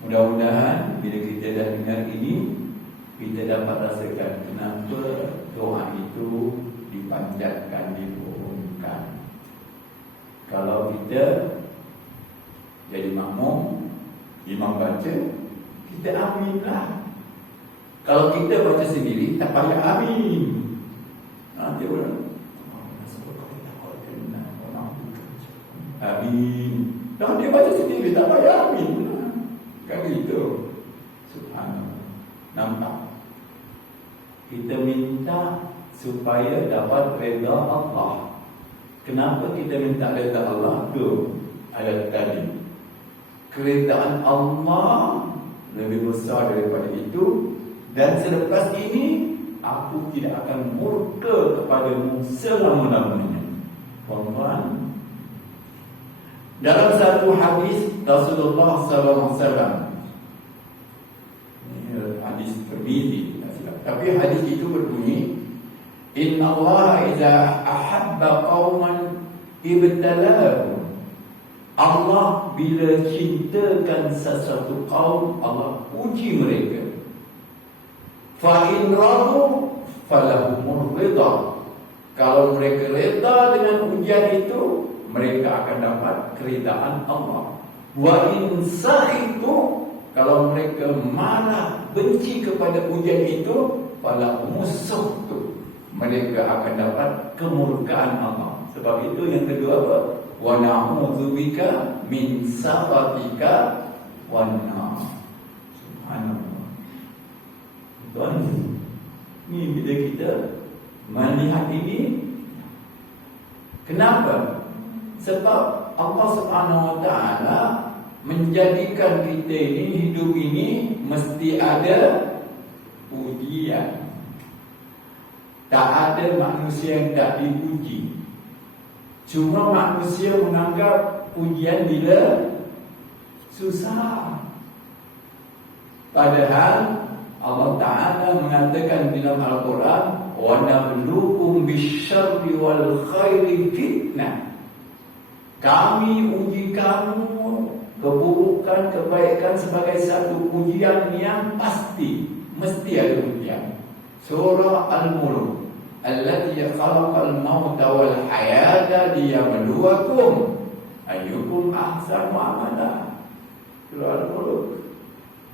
mudah-mudahan bila kita dah dengar ini, kita dapat rasakan kenapa doa itu dipanjatkan, diturunkan. Kalau kita jadi makmum, imam baca, kita aminlah. Kalau kita baca sendiri, tak payah amin. Nanti orang amin. Kalau dia baca sendiri, tak payah amin. Kan gitu. Subhanallah. Nampak? Kita minta supaya dapat reda Allah. Kenapa kita minta reda Allah? Tu ayat tadi. Keredaan Allah lebih besar daripada itu. Dan selepas ini aku tidak akan murka kepadamu selama-lamanya. Tuan-tuan, dalam satu hadis Rasulullah SAW, hadis Tirmizi, tapi hadis itu berbunyi, Inna Allah iza ahabba qawman ibtalahum. Allah bila cintakan sesuatu kaum, Allah uji mereka. Fa in radu falahumur ridha. Kalau mereka reda dengan ujian itu, mereka akan dapat keridaan Allah. Wa in sakhitu, kalau mereka marah, benci kepada ujian itu, falahumus sukhtu, mereka akan dapat kemurkaan Allah. Sebab itu yang kedua apa? Wa na'udzubika min sakhatika wan nar. Subhanallah. Tuan, ni bila kita melihat ini, kenapa? Sebab Allah Subhanahu Wa Taala menjadikan kita ini, hidup ini mesti ada ujian. Tak ada manusia yang tak diuji. Cuma manusia menganggap ujian bila susah. Padahal Allah Ta'ala mengatakan dalam Al-Quran, wa nabluukum bisyarri wal khairi fitnah. Kami uji kamu, keburukan, kebaikan sebagai satu ujian yang pasti. Mesti ada ujian. Surah Al-Mulk, allati khalaqal mauta wal hayata liyabluwakum ayyukum ahsanu amala. Surah Al-Mulk.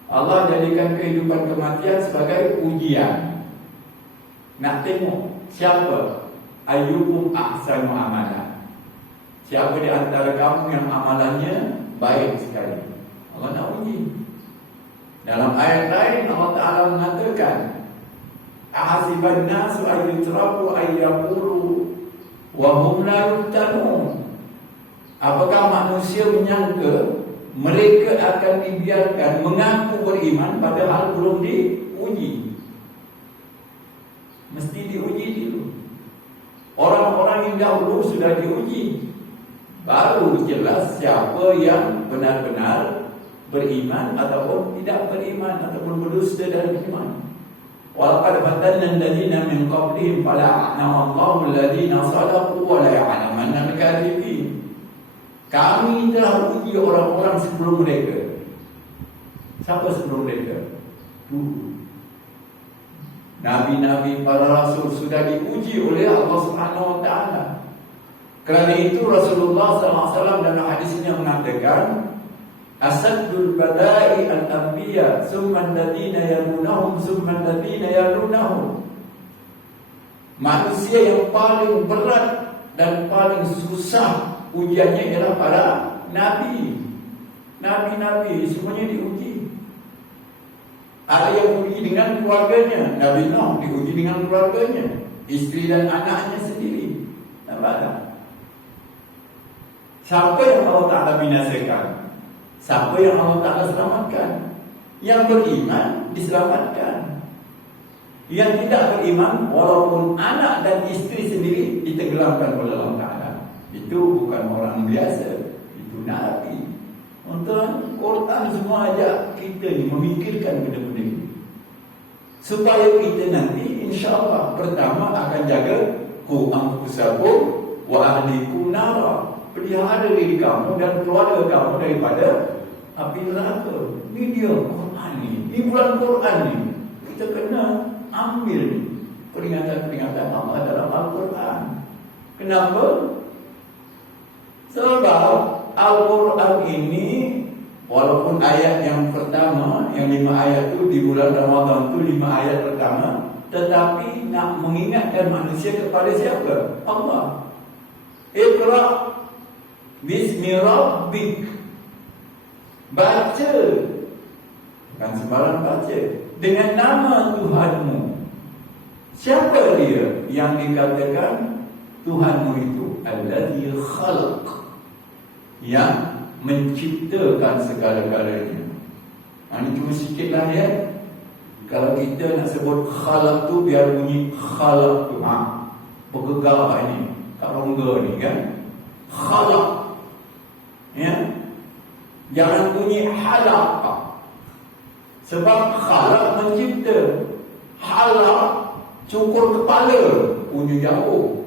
Allah jadikan kehidupan kematian sebagai ujian. Nak tengok siapa ayyukum ahsanu amala. Siapa di antara kamu yang amalannya baik sekali. Allah nak uji. Dalam ayat lain Allah Ta'ala mengatakan, ahasiban nasu ayyutraku ayyaqulu wa hum la yuftanun. Apakah manusia menyangka mereka akan dibiarkan mengaku beriman padahal belum diuji? Mesti diuji dulu. Orang-orang yang dahulu sudah diuji, baru jelas siapa yang benar-benar beriman ataupun tidak beriman, ataupun berdusta dalam iman. Walaqad fatanna alladhina min qablihim fala'anallahu alladhina sadaqu wa la ya'lamanna al-kadhibin. Kami telah uji orang-orang sebelum mereka. Siapa sebelum mereka? Nabi-nabi, para rasul sudah diuji oleh Allah Subhanahu wa taala. Kerana itu Rasulullah SAW dalam hadisnya mengatakan, Asaddul bada'i al-anbiya summa alladhina yalunahum summa alladhina yalunahum. Manusia yang paling berat dan paling susah ujiannya ialah para nabi. Nabi-nabi semuanya diuji. Ada yang diuji dengan keluarganya. Nabi Nuh diuji dengan keluarganya, isteri dan anaknya sendiri. Nampak tak? Siapa yang Allah Ta'ala binasakan? Siapa yang Allah Ta'ala selamatkan? Yang beriman diselamatkan. Yang tidak beriman, walaupun anak dan isteri sendiri ditenggelamkan oleh Allah Ta'ala. Itu bukan orang biasa, itu Nabi. Untuk Quran semua ajak kita ni memikirkan benda-benda ini, supaya kita nanti insya-Allah pertama akan jaga ku anfusakum wa ahlikum nara. Pelihara diri kamu dan keluarga kamu daripada api neraka. Ini dia Quran ni. Ini bulan Quran ni. Kita kena ambil peringatan-peringatan Allah dalam Al-Quran. Kenapa? Sebab Al-Quran ini, walaupun ayat yang pertama, yang 5 ayat itu di bulan Ramadan itu 5 ayat pertama, tetapi nak mengingatkan manusia kepada siapa? Allah. Iqra bismi rabbik. Baca, bukan sembarang baca, dengan nama Tuhanmu. Siapa dia yang dikatakan Tuhanmu itu? Alladzi khalaq, yang menciptakan segala-galanya. Ini cuma sikit lah ya. Kalau kita nak sebut khalaq tu, biar bunyi khalaq tu, bergegar ini kat rongga ni kan. Khalaq, ya, jangan bunyi halaq. Sebab khalaq mencipta, halaq cukur kepala, punya jauh.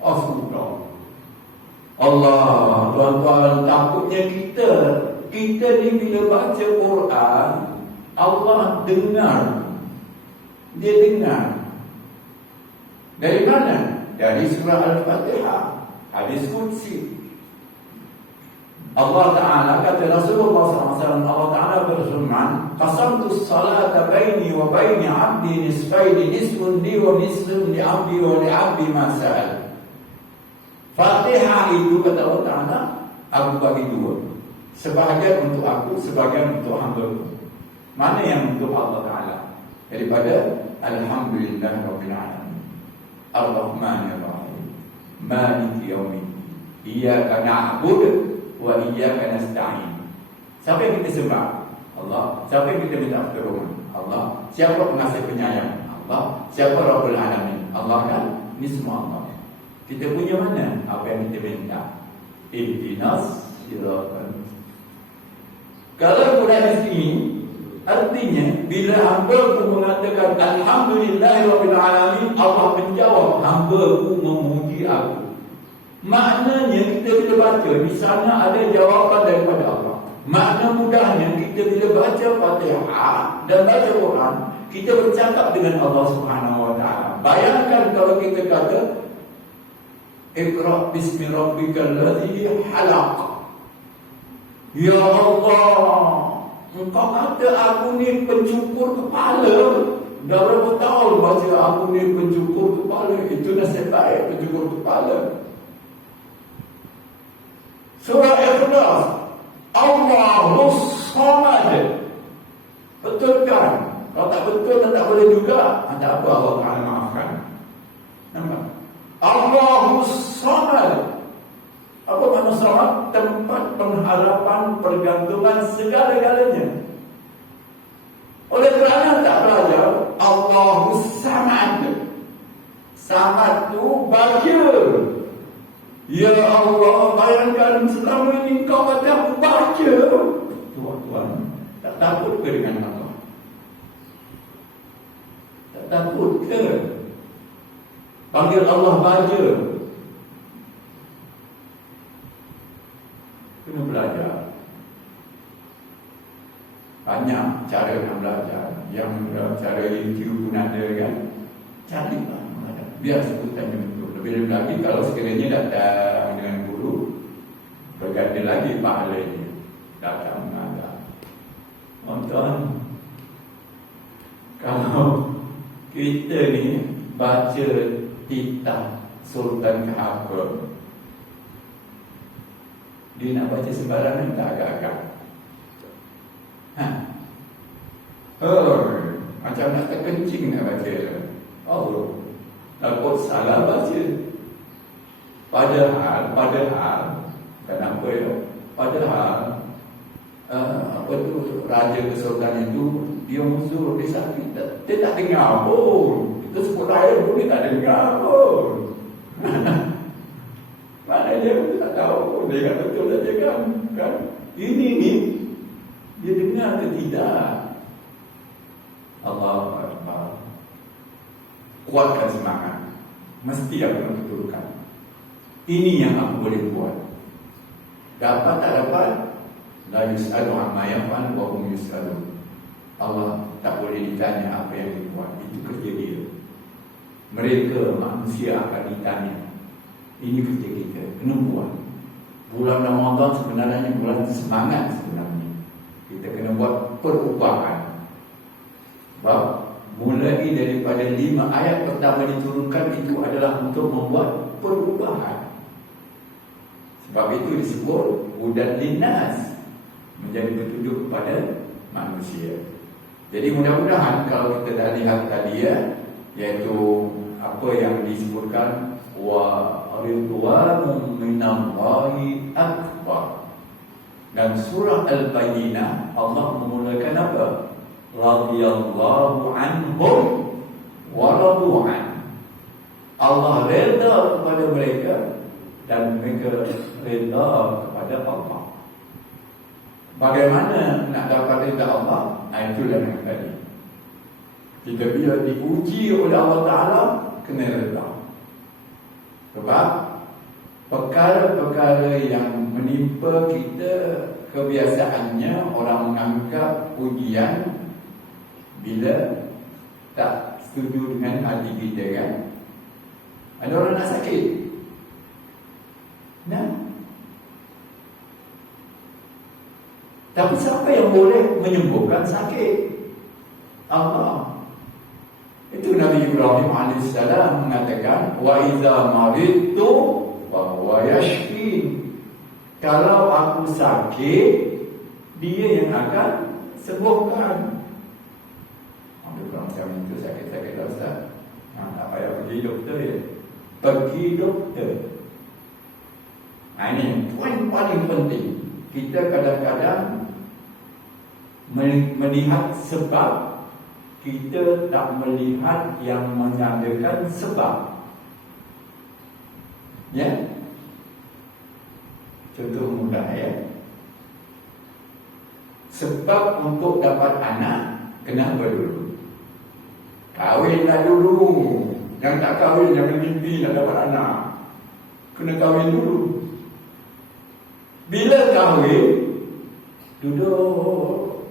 Astagfirullah. Allah, tuan-tuan, takutnya kita ni bila baca Quran, Allah dengar. Dia dengar. Dari mana? Dari surah Al-Fatihah, hadis qudsi. Allah Ta'ala kata Rasulullah SAW, Allah Ta'ala berfirman, qasamtu salata baini wa baini abdi nisfaini, nisfun li wa nisfun li abdi wa li abdi ma sa'al. Fatihah itu kata Allah Ta'ala, aku bagi 2. Sebahagian untuk aku, sebahagian untuk hamba-Ku. Mana yang untuk Allah Ta'ala? Daripada Alhamdulillah Rabbil Alamin, Ar-Rahmanir Rahim, Maliki Yawmiddin, Iyyaka na'budu wa iyyaka nasta'in. Siapa yang kita sembah? Allah. Siapa yang kita minta pertolongan? Allah. Siapa pengasih penyayang? Allah. Siapa Rabbul Alamin? Allah kan? Ini semua Allah. Kita punya mana? Apa yang kita minta? Ihdinas siratal mustaqim. Kalau Quran ini artinya bila hamba-Ku mengatakan Alhamdulillahirabbil alamin, Allah menjawab hamba-Ku memuji aku. Maknanya kita bila baca di sana ada jawapan daripada Allah. Makna mudahnya kita bila baca Fatihah dan baca Quran, kita bercakap dengan Allah Subhanahu wa taala. Bayangkan kalau kita kata Iqra bismi rabbikal ladzi khalaq. Ya Allah, Engkau kata aku ni pencukur kepala. Dah berapa tahun baca aku ni pencukur kepala. Itu nasib baik, pencukur kepala. Surah Ikhlas, Allahus Samad. Betul kan? Kalau tak betul tak boleh juga. Tak apa, Allah Ta'ala maafkan. Nampak? Allahus Samad. Apa makna samad? Tempat pengharapan, pergantungan segala-galanya. Oleh kerana tak belajar Allahus Samad, Samad tu baca. Ya Allah, bayangkan selama ini kau kata aku baca. Tuan-tuan, tak takut ke dengan Allah? Tak takut ke? Panggil Allah baca. Kena belajar. Banyak cara nak belajar. Yang cara YouTube pun ada kan. Carilah biar sebutannya betul. Lebih lagi kalau sekiranya datang dengan guru, berganda lagi pahalanya. Datang mengajar. Tuan-tuan, kalau kita ni baca kitab Sultan Kahapur, dia nak baca sembarangan tak agak-agak? Macam nak terkencing nak baca. Takut salah baca. Padahal kenapa ya? Padahal raja kesultanan itu dia musuh, dia sakit, dia tak dengar pun. Kita sebut lain pun dia tak dengar pun. Mana dia tak tahu pun. Dia kata betul saja kan? Ini ni dia dengar atau tidak? Allahu Akbar. Kuatkan semangat. Mesti aku nak betulkan. Ini yang aku boleh buat. Dapat tak dapat, la yus'alu amma yaf'al wa hum yus'alun. Allah tak boleh ditanya apa yang dia buat. Itu kerja dia. Mereka manusia akan ditanya. Ini kerja kita. Kena buat. Bulan Ramadan sebenarnya bulan semangat sebenarnya. Kita kena buat perubahan. Sebab mulai daripada 5 ayat pertama diturunkan itu adalah untuk membuat perubahan. Sebab itu disebut hudan linnas, menjadi petunjuk kepada manusia. Jadi mudah-mudahan kalau kita dah lihat tadi iaitu apa yang disebutkan wa ridwanun minallahi akbar. Dan surah Al-Bayyinah Allah memulakan apa? Radhiyallahu anhum wa radu an. Allah redha kepada mereka dan mereka redha kepada Allah. Bagaimana nak dapat redha Allah? Itulah yang tadi. Kita bila diuji oleh Allah Ta'ala, kena redha. Sebab perkara-perkara yang menimpa kita, kebiasaannya orang menganggap ujian bila tak setuju dengan hati kita kan. Ada orang nak sakit. Tapi siapa yang boleh menyembuhkan sakit? Allah. Itu Nabi Ibrahim AS mengatakan, wa iza maridtu fa huwa yashfin. Kalau aku sakit, dia yang akan sembuhkan. Macam itu sakit-sakit Ustaz. Tak payah pergi doktor ya. Pergi doktor. Ini poin paling penting. Kita kadang-kadang melihat sebab, kita tak melihat yang menandakan sebab. Ya. Contoh mudah ya. Sebab untuk dapat anak, kenapa dulu? Kahwinlah dulu. Yang tak kahwin jangan mimpi nak dapat anak. Kena kahwin dulu. Bila kahwin, duduk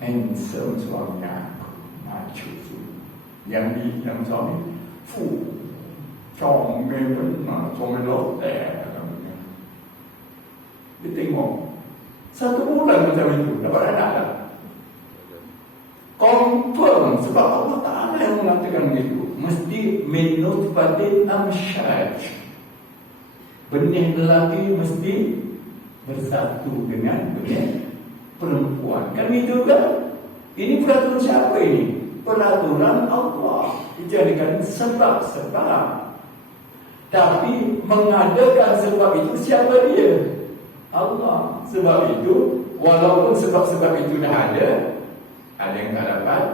handsome suami aku, macu tu. Yang suami, comel benar, comel lotek. Dia tengok 1 bulan macam itu, dapat anak tak? Confirm, sebab Allah Ta'ala yang mengatakan begitu. Mesti min nutfatin amsyaj. Benih lelaki mesti bersatu dengan benih perempuan. Kan itu kan? Ini peraturan siapa ini? Peraturan Allah. Dijadikan sebab-sebab. Tapi mengadakan sebab itu siapa dia? Allah. Sebab itu, walaupun sebab-sebab itu dah ada yang tak dapat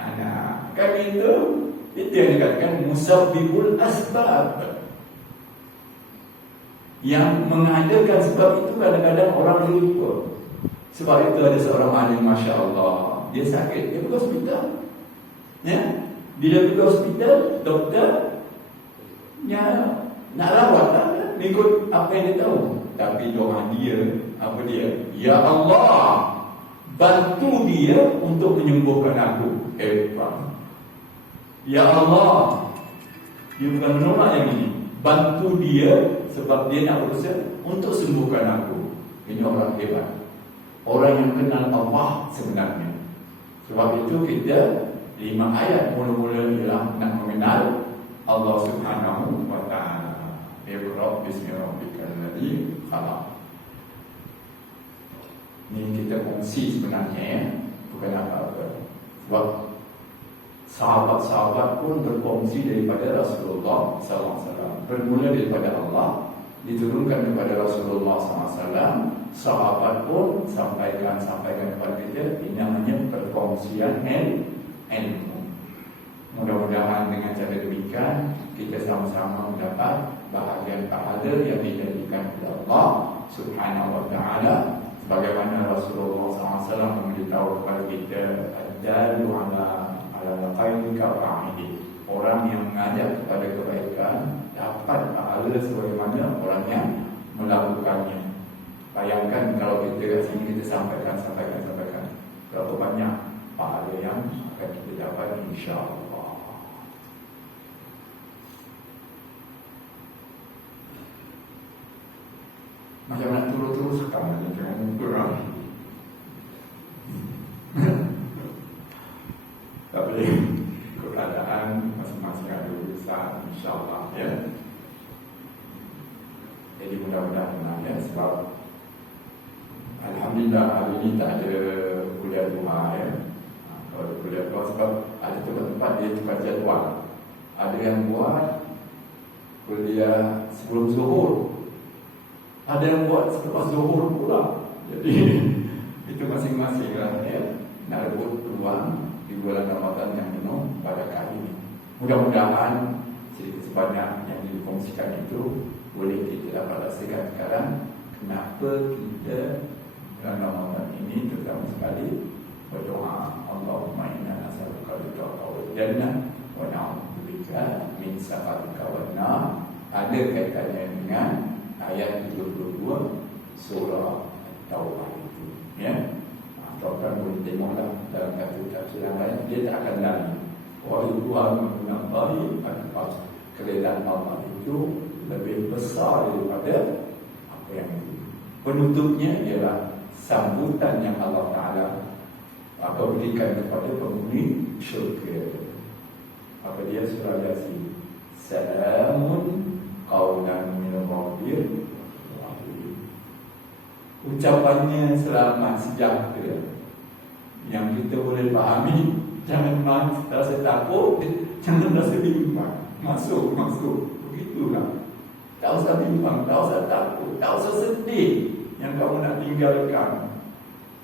anak. Kan itu yang dikatakan musabbibul asbab. Yang mengadakan sebab itu kadang-kadang orang lupa. Sebab itu ada seorang alim, Masya Allah, dia sakit, dia pergi hospital. Ya, Bila pergi hospital, doktor nak rawat tak? Mengikut apa yang dia tahu. Tapi doa dia, apa dia? Ya Allah, bantu dia untuk menyembuhkan aku. Ya Allah, dia bukan menolak yang ini. Bantu dia sebab dia nak berusaha untuk sembuhkan aku. Ini orang hebat, orang yang kenal Allah sebenarnya. Sebab itu kita 5 ayat mula-mula ialah nak mengenal Allah Subhanahu wa ta'ala. Iqra bismi rabbikal ladzi khalaq. Ini kita kongsi sebenarnya ya, bukan apa-apa. Sebab sahabat-sahabat pun berkongsi daripada Rasulullah SAW. Bermula daripada Allah, diturunkan kepada Rasulullah SAW. Sahabat pun sampaikan kepada kita. Ini namanya perkongsian ilmu. Mudah-mudahan dengan cara demikian kita sama-sama mendapat bahagian pahala yang dijadikan oleh Allah Subhanahu wa ta'ala. Sebagaimana Rasulullah SAW memberitahu kepada kita, ad-dalu ala khairi kafa'ili. Orang yang mengajak kepada kebaikan dapat pahala sebagaimana orang yang melakukannya. Bayangkan kalau kita kat sini kita sampaikan berapa banyak pahala yang akan kita dapat, insya-Allah. Macam nak terus-teruskan jangan kurang. Tapi keadaan masing-masing ada urusan, insya-Allah ya. Jadi mudah-mudahan ya, sebab alhamdulillah hari ini tak ada kuliah duha ya. Kalau kuliah duha sebab ada tempat-tempat dia tukar jadual. Ada yang buat kuliah sebelum zuhur, ada yang buat selepas zuhur pula. Jadi itu masing-masing lah ya. Nak rebut peluang di bulan Ramadan yang penuh pada kali ini. Mudah-mudahan sedikit sebanyak yang dikongsikan itu boleh kita dapat rasakan sekarang. Kenapa kita dalam Ramadan ini terutama sekali berdoa, Allahumma inna nas'aluka ridhaka wal jannah wa na'udzubika min sakhatika wan nar. Ada kaitannya dengan ayat 72 surah Taubah itu ya. Tuan-tuan boleh tengoklah dalam tafsir ayat, dia tak akan lari. Wa ridwanullahi akbar. Keridhaan Allah itu lebih besar daripada apa yang itu. Penutupnya ialah sambutan yang Allah Ta'ala berikan kepada penghuni syurga. Apa dia? Surah Yasin. Salamun qawlan min rabbir rahim. Ucapannya selamat sejahtera yang kita boleh fahami. Jangan rasa takut, jangan rasa bimbang. Masuk begitulah. Tak usah bimbang, tak usah takut, tak usah sedih yang kamu nak tinggalkan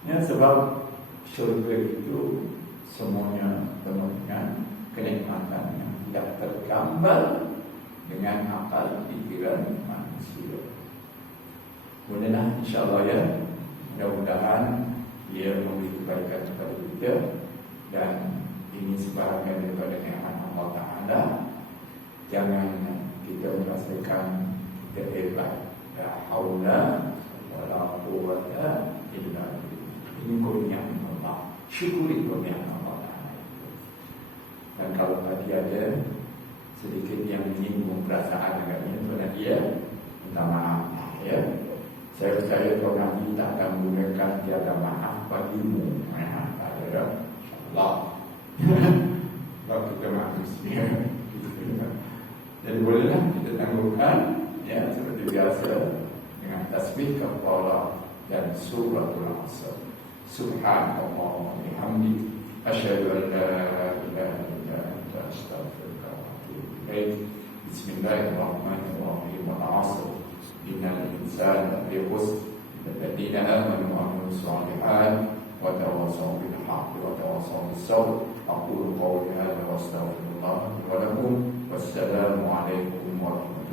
ya, sebab syurga itu semuanya penuh dengan kenikmatan yang tidak tergambar dengan akal pikiran manusia. Bolehlah insya-Allah ya. Mudah-mudahan ia memberi kebaikan kepada kita, dan ini sebahagian daripada nikmat Allah Ta'ala. Jangan kita merasakan kita hebat. La haula wala quwwata illa billah. Ini kurnia Allah. Syukuri kurnia Allah Ta'ala. Dan kalau tadi ada sedikit yang menyinggung perasaan agaknya Tuan Nadia, minta maaf ya. Saya percaya Tuan Nadia tak akan menggunakan tiada maaf bagimu. Tak ada, insyaAllah. Sebab kita manusia. Jadi bolehlah kita tangguhkan ya, seperti biasa dengan tasbih kafarah dan suratul Asr. Subhanallah wa bihamdihi asyhadu an la ilaha illa anta astaghfiruka wa atubu ilaik. Bismillahirrahmanirrahim. Wal 'asr innal insana lafi khusr illa alladhina amanu wa 'amilus shalihat wa tawassaw bil haqqi wa tawassaw bis sabr. Aqulu qawli hadha wa astaghfirullah wa lakum. Wassalamu alaikum warahmatullahi wabarakatuh.